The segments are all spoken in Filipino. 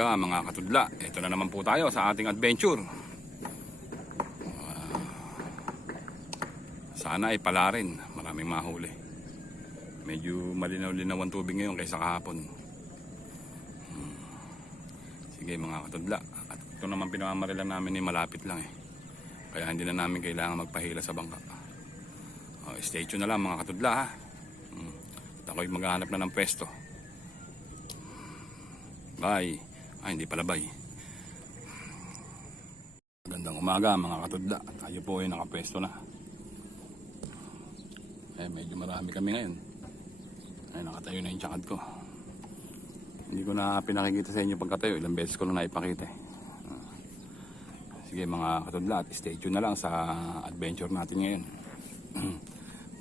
umaga mga katudla. Ito na naman po tayo sa ating adventure. Sana ay pala rin, maraming mahuli. Medyo malinaw-linaw ang tubig ngayon kaysa kahapon. Sige mga katudla. At ito naman pinamamarilan namin ni malapit lang eh. Kaya hindi na namin kailangan magpahila sa bangka. Stay tuned na lang mga katudla ha. At ako'y maghahanap na ng pwesto. Bye. Ay, hindi pala bye. Magandang umaga mga katudla. Tayo po ay nakapwesto na. Medyo marami kami ngayon. Ay, nakatayo na yung tsakad ko. Hindi ko na pinakikita sa inyo pagkatayo. Ilang beses ko na naipakita eh. Sige mga katudla, stay tuned na lang sa adventure natin ngayon.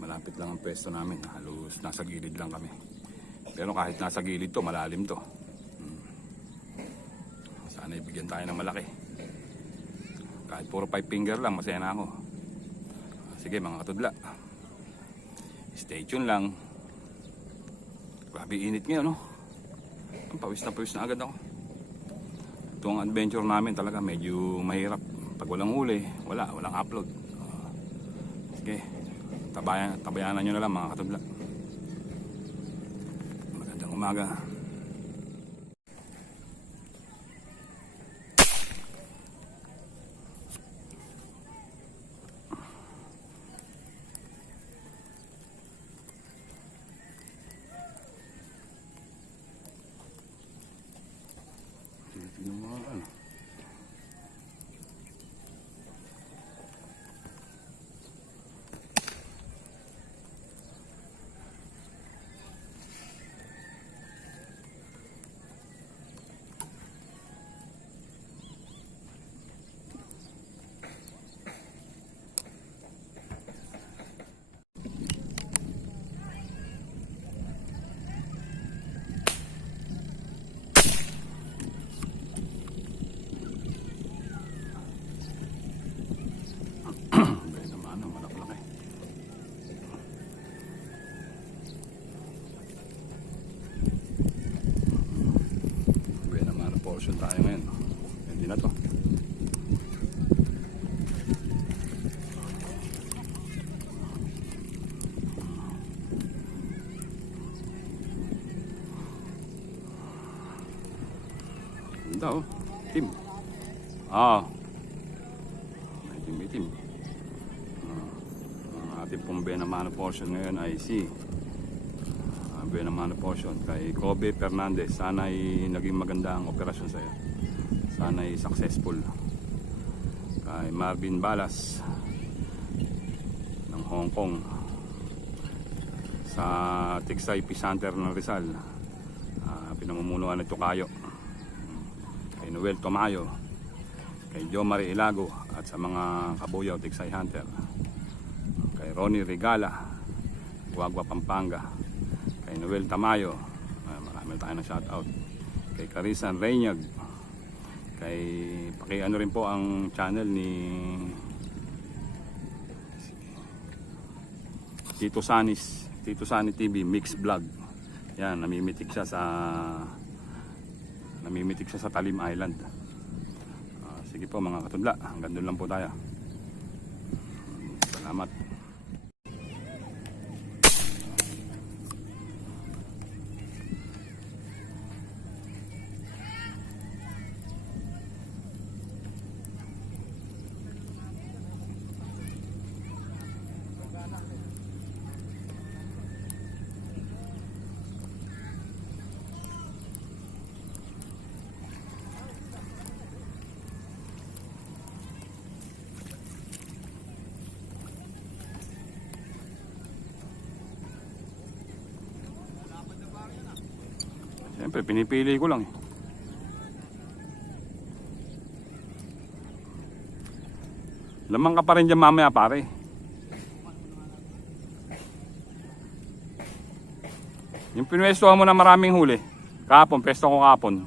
Malapit lang ang pwesto namin. Halos nasa gilid lang kami. Pero kahit nasa gilid to, malalim to. Sana ibigyan tayo ng malaki. Kahit puro 5 finger lang, masaya na ako. Sige mga katudla, stay tuned lang. Grabe init ngayon no. Pawis na agad ako. Itong adventure namin talaga medyo mahirap. Pag walang huli, walang upload. Sige, tabayanan nyo na lang mga katudla. Magandang umaga. Portion tayo ngayon. Hindi na to. Ganda oh. Itim. Itim. Ang ating pong Benamano portion ngayon ay si Benamano portion kay Kobe Fernandez. Sana'y naging maganda ang operasyon sa'yo. Sana'y successful. Kay Marvin Balas ng Hong Kong. Sa Tiksay Pisanter ng Rizal, pinamumunuan ng Tukayo. Kay Noel Tomayo, kay Jomari Ilago at sa mga kabuyaw Tiksay Hunter. Kay Ronnie Regala, Guagua Pampanga. Kay Noel Tamayo, marami tayo ng shoutout. Kay Carisan Reynag. Kay pakiano rin po ang channel ni Tito Sani TV Mix Vlog. Yan, namimitik siya sa Talim Island. Sige po mga katudla, hanggang doon lang po tayo. Salamat. Siyempre, pinipili ko lang eh. Lamang ka pa rin dyan mamaya pare. Yung pinwestuhan mo na maraming huli. Kahapon, pesto ko kahapon.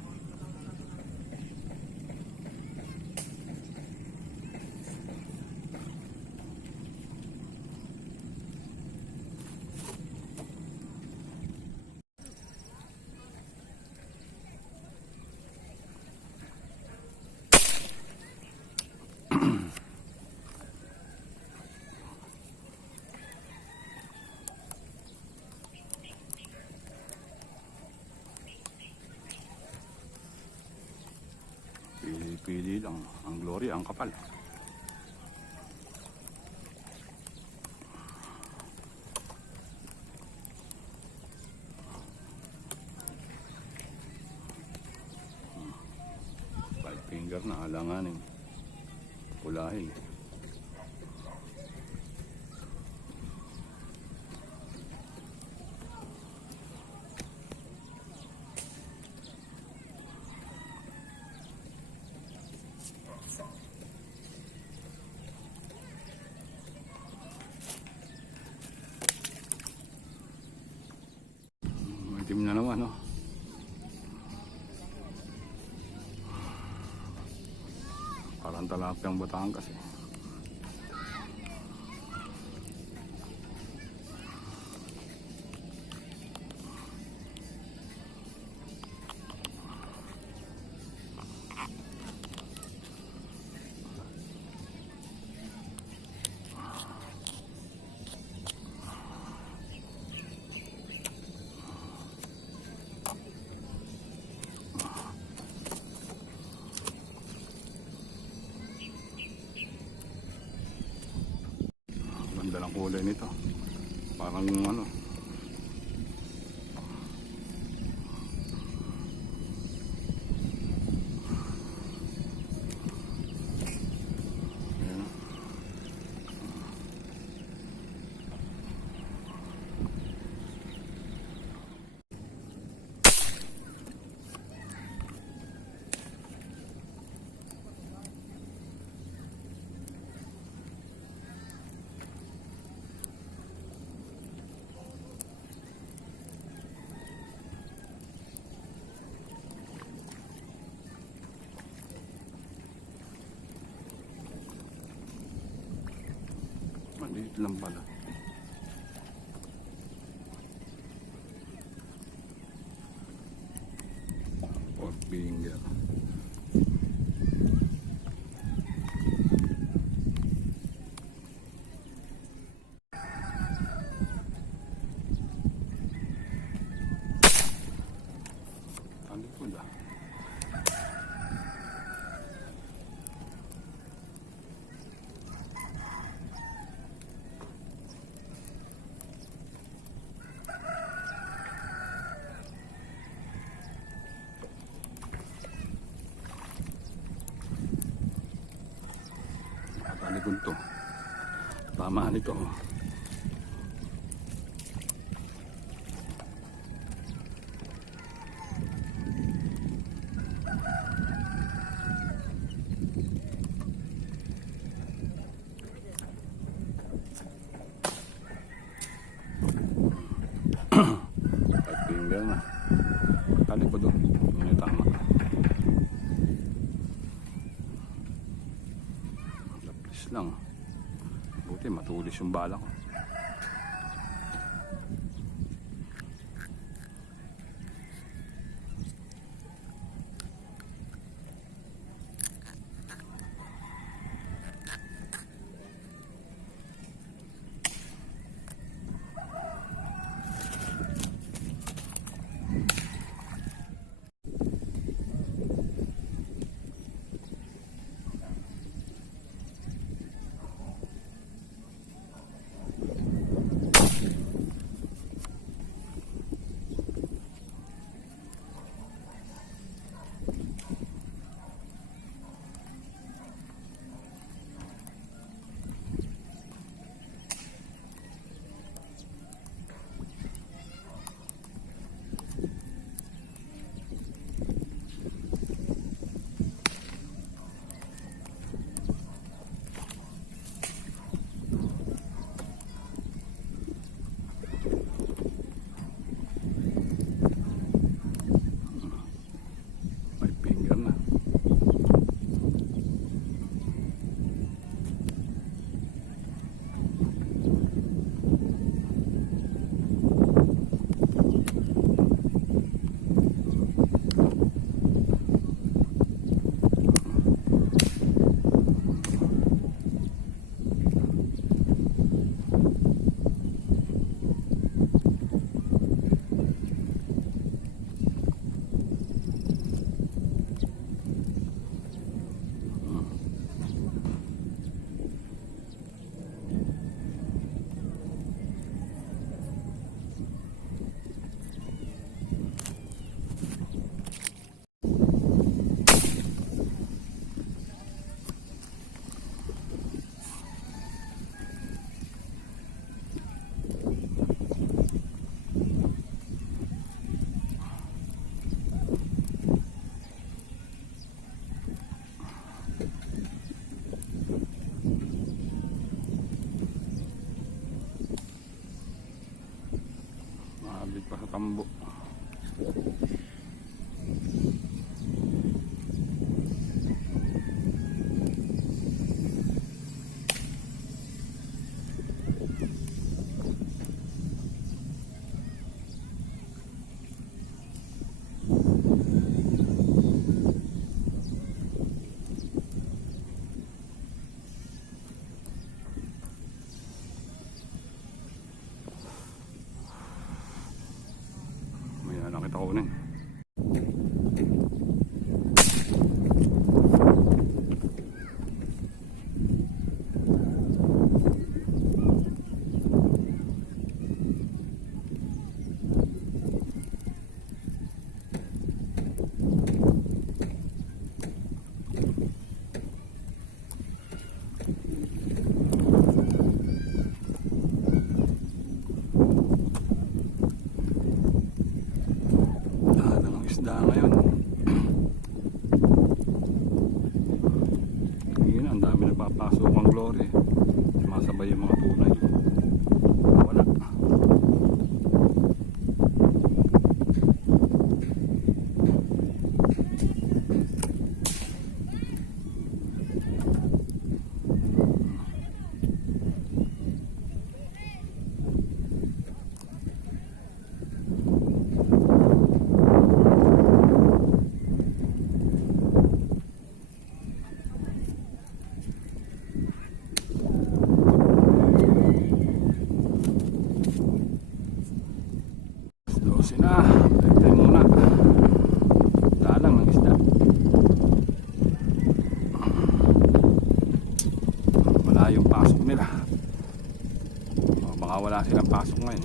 Pili lang. Ang Gloria, ang kapal. Five finger na, alanganin. Pulahin. Itim na naman, no? Parang talapyang Batangas eh. Ganda ng kulay nito. Parang ano. Ayan. Maliit lang pala. Pork finger. Ano po da? Nakatalikod to. Tama nito. Five finger na. Talikod to. Yun yung tama. Lapis lang. Buti matulis yung bala ko. Silid pa sa tambo. May nakita ko unin. Isda ngayon. Ngayon ang dami nagpapasok ang glory. Sumasabay yung mga tunay. Wala. Sina, break time muna. Dalang ng isda. Malayong pasok nila. Baka wala silang pasok ngayon.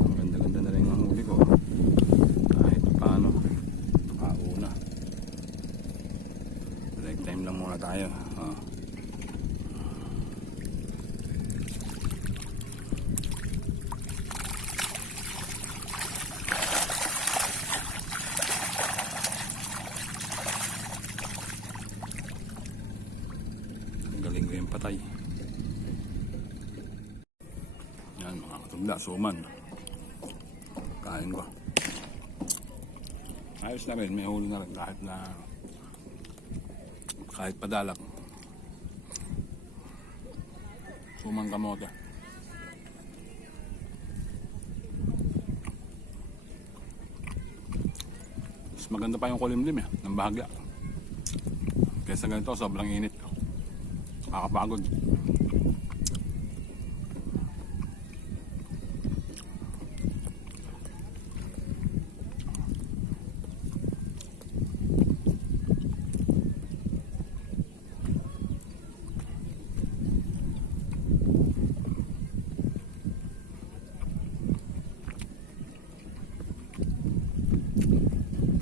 Ang ganda-ganda na rin ang huli ko. Kahit paano, nakauna. Break time lang muna tayo. Galing ko yung patay. Yan mga katugda, suman. Kain ko. Ayos na rin, may huli na rin kahit padalang. Suman kamote. Mas maganda pa yung kulimlim ng bahagya. Kaysa ganito, sobrang init. Nakakapagod.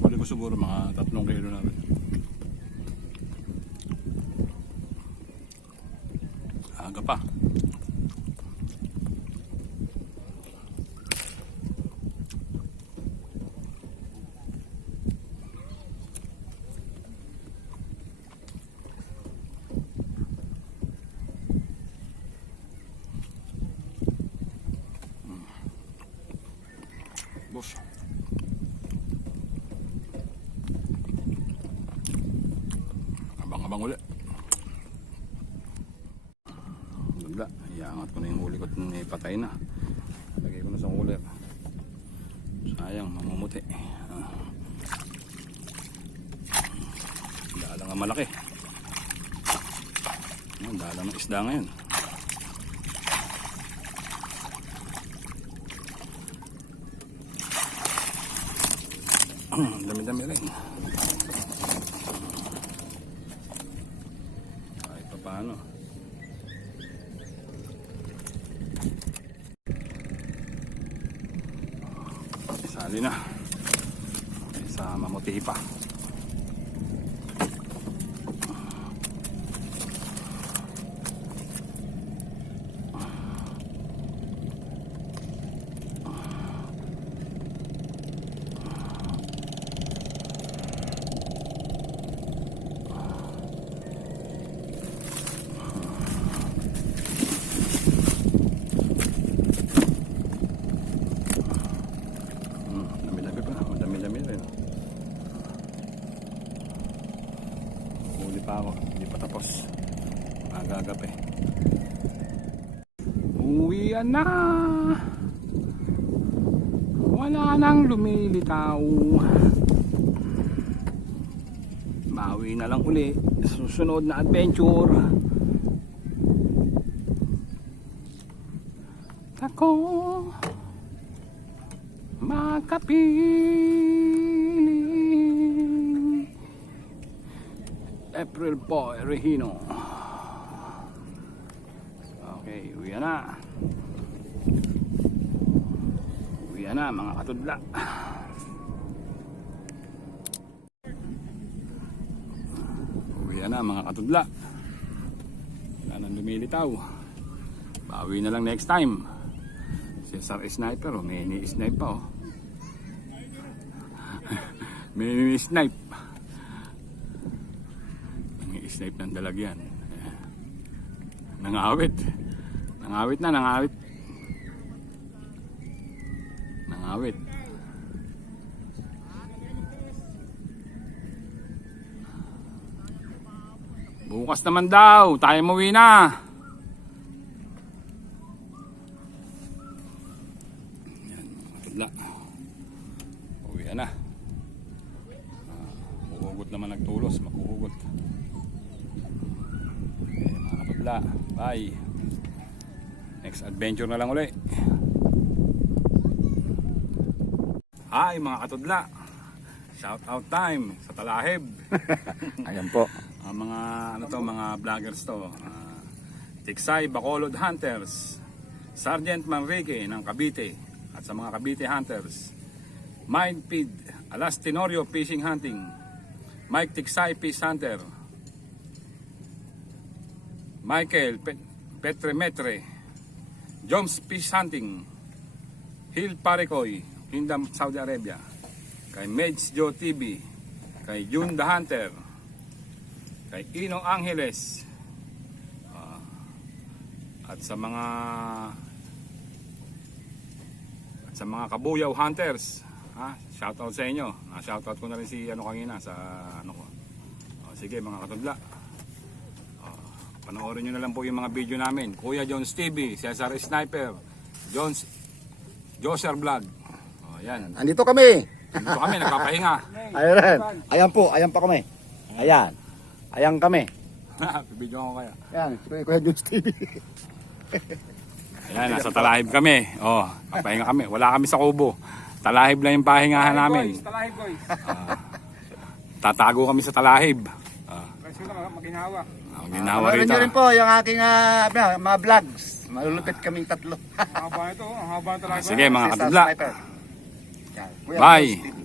Huli ko siguro mga 3 kilo na rin. Aga pa. Boss. Abang-abang ulit. Iangat ko na yung huli ko at patay na. Lagay ko na sa cooler. Sayang, mamumuti. Dalang nga malaki. Dalang ng isda ngayon. Dami-dami rin. Kahit pa paano. Sali na sa mamuti pa. Nagagape. Uwian na. Wala nang lumilitaw. Bawi na lang uli. Susunod na adventure. Ako makapiling April Boy Regino. Okay, uwi na. Uwi na mga katudla. Uwi na mga katudla. Wala nang lumilitaw. Bawi na lang next time. Cesar Sniper, oh, may ini-snipe pa oh. May ini-snipe. May snipe ng dalagyan. Nangawit. Nangawit na, nangawit. Nangawit. Bukas naman daw, tayo mauwi na. Uwi na. Makuhugot naman nagtulos, makuhugot. Okay, mga kapatla, bye. Next adventure na lang uli. Hi mga katudla. Shout out time sa Talahib. Ayan po. Mga ano to, mga vloggers to. Tiksay Bacolod Hunters. Sergeant Manrique ng Cavite. At sa mga Cavite Hunters, Mindfeed, Alas Tenorio Fishing Hunting, Mike Tiksay Fish Hunter, Michael Petremetre, Joms Fish Hunting, Hill Paricoy, Kingdom Saudi Arabia, kay Meds Joe TV, kay June the Hunter, kay Ino Angeles, at sa mga Kabuyaw Hunters, shoutout sa inyo. Shoutout ko na rin si ano kanina sa ano ko. Sige mga katudla. Panoorin niyo na lang po yung mga video namin. Kuya Jones TV, Cesar Sniper, Joser Vlog. Ayan. Andito kami. Dito kami nagpapahinga. Ayan. Ayan po, ayan pa kami. Ayan. Ayan kami. Video ko kaya. Ayan, Kuya Jones TV. Ayan, nasa Talahib kami. Papahinga kami. Wala kami sa kubo. Talahib lang yung pahingahan namin. Talahib boys. Tatago kami sa Talahib. Kasi na maginawa. Ginawa Meron rito. nyo rin po yung aking mga vlogs. Malulupit kaming tatlo. Ang haba nito, ang haba ng talahib. Sige mga Cesar katudla. Sniper. Yan, Kuya Bye. Jones TV.